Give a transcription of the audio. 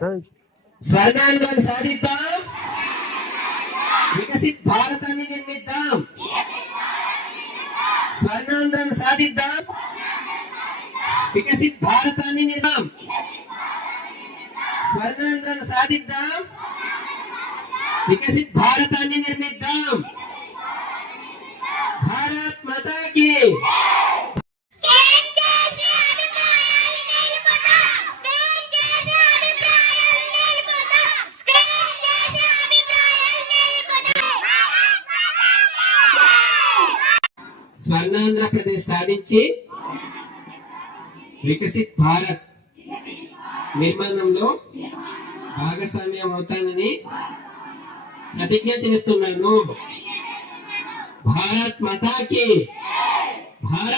స్వర్ణాంధ్రాన్ని సాధిద్దాం, వికసిత్ భారతాన్ని నిర్మిద్దాం. స్వర్ణాంధ్రాన్ని సాధిద్దాం, వికసిత్ భారతాన్ని నిర్మాం. స్వర్ణాంధ్రాన్ని సాధిద్దాం, వికసిత్ భారతాన్ని నిర్మిద్దాం. భారత్ మాతా కీ. స్వర్ణాంధ్ర ప్రదేశ్ సాధించి వికసిత్ భారత్ నిర్మాణంలో భాగస్వామ్యం అవుతానని ప్రతిజ్ఞ చేస్తున్నాను. భారత్ మాతా కీ. భారత్